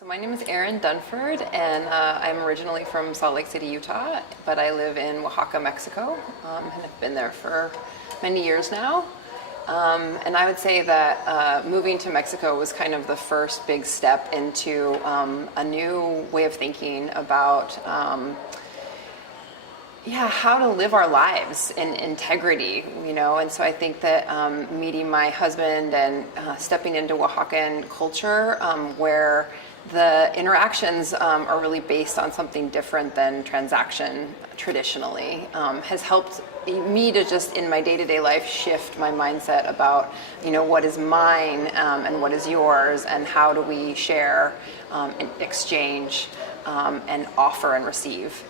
So my name is Aerin Dunford, and I'm originally from Salt Lake City, Utah, but I live in Oaxaca, Mexico, and I've been there for many years now. And I would say that moving to Mexico was kind of the first big step into a new way of thinking about how to live our lives in integrity, and so I think that meeting my husband and stepping into Oaxacan culture, where the interactions are really based on something different than transaction traditionally, has helped me to just in my day-to-day life shift my mindset about what is mine and what is yours, and how do we share and exchange and offer and receive.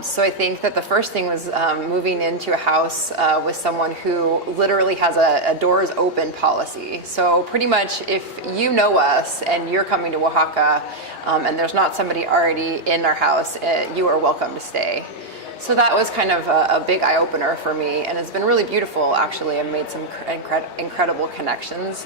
So I think that the first thing was moving into a house with someone who literally has a doors open policy. So pretty much if you know us and you're coming to Oaxaca and there's not somebody already in our house, you are welcome to stay. So that was kind of a big eye-opener for me, and it's been really beautiful, actually. I've made some incredible connections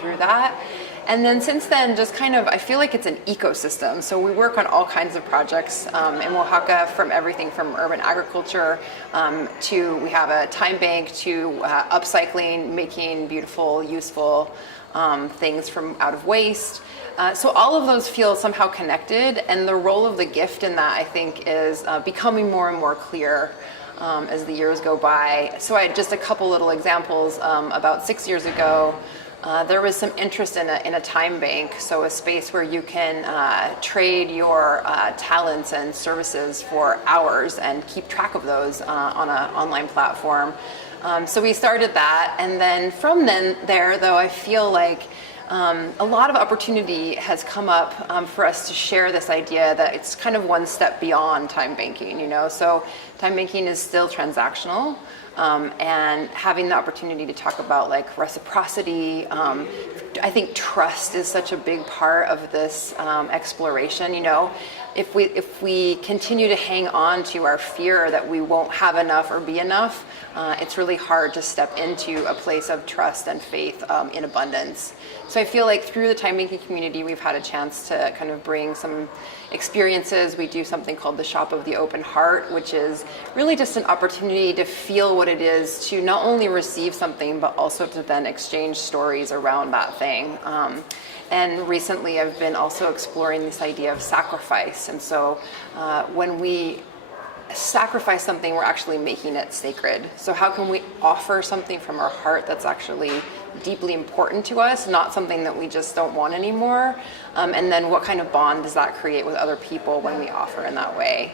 through that. And then since then, just kind of, I feel like it's an ecosystem. So we work on all kinds of projects in Oaxaca, from everything from urban agriculture to, we have a time bank, to upcycling, making beautiful, useful things from out of waste. So all of those feel somehow connected, and the role of the gift in that, I think, is becoming more and more clear as the years go by. So just a couple little examples. About 6 years ago, there was some interest in a time bank, so a space where you can trade your talents and services for hours and keep track of those on an online platform. So we started that, and then from there, though, I feel like a lot of opportunity has come up for us to share this idea that it's kind of one step beyond time banking, So time banking is still transactional, and having the opportunity to talk about like reciprocity. I think trust is such a big part of this exploration. If we continue to hang on to our fear that we won't have enough or be enough, it's really hard to step into a place of trust and faith in abundance. So I feel like through the time banking community, we've had a chance to kind of bring some experiences. We do something called the Shop of the Open Heart, which is really just an opportunity to feel what it is to not only receive something, but also to then exchange stories around that thing. And recently I've been also exploring this idea of sacrifice. And so when we sacrifice something, we're actually making it sacred. So how can we offer something from our heart that's actually deeply important to us, not something that we just don't want anymore? And then what kind of bond does that create with other people when we offer in that way?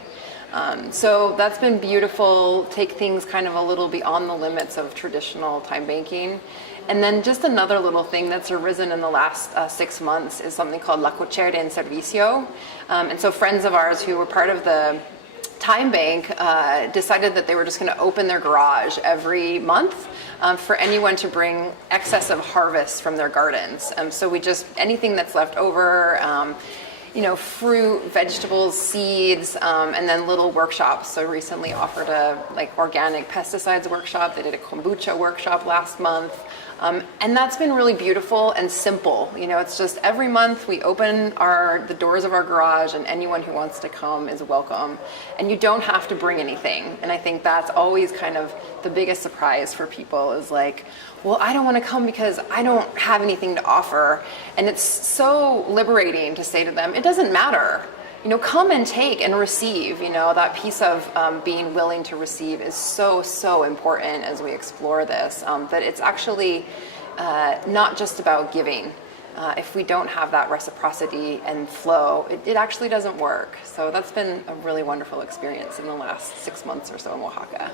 So that's been beautiful. Take things kind of a little beyond the limits of traditional time banking. And then just another little thing that's arisen in the last 6 months is something called La Cochera en Servicio. And so friends of ours who were part of the time bank decided that they were just going to open their garage every month for anyone to bring excess of harvest from their gardens. So we just, anything that's left over, fruit, vegetables, seeds, and then little workshops. So recently offered a organic pesticides workshop. They did a kombucha workshop last month. And that's been really beautiful and simple. It's just every month we open the doors of our garage, and anyone who wants to come is welcome. And you don't have to bring anything. And I think that's always kind of the biggest surprise for people, is like, well, I don't want to come because I don't have anything to offer. And it's so liberating to say to them, it doesn't matter. Come and take and receive. That piece of being willing to receive is so, so important as we explore this, that it's actually not just about giving. If we don't have that reciprocity and flow, it actually doesn't work. So that's been a really wonderful experience in the last 6 months or so in Oaxaca.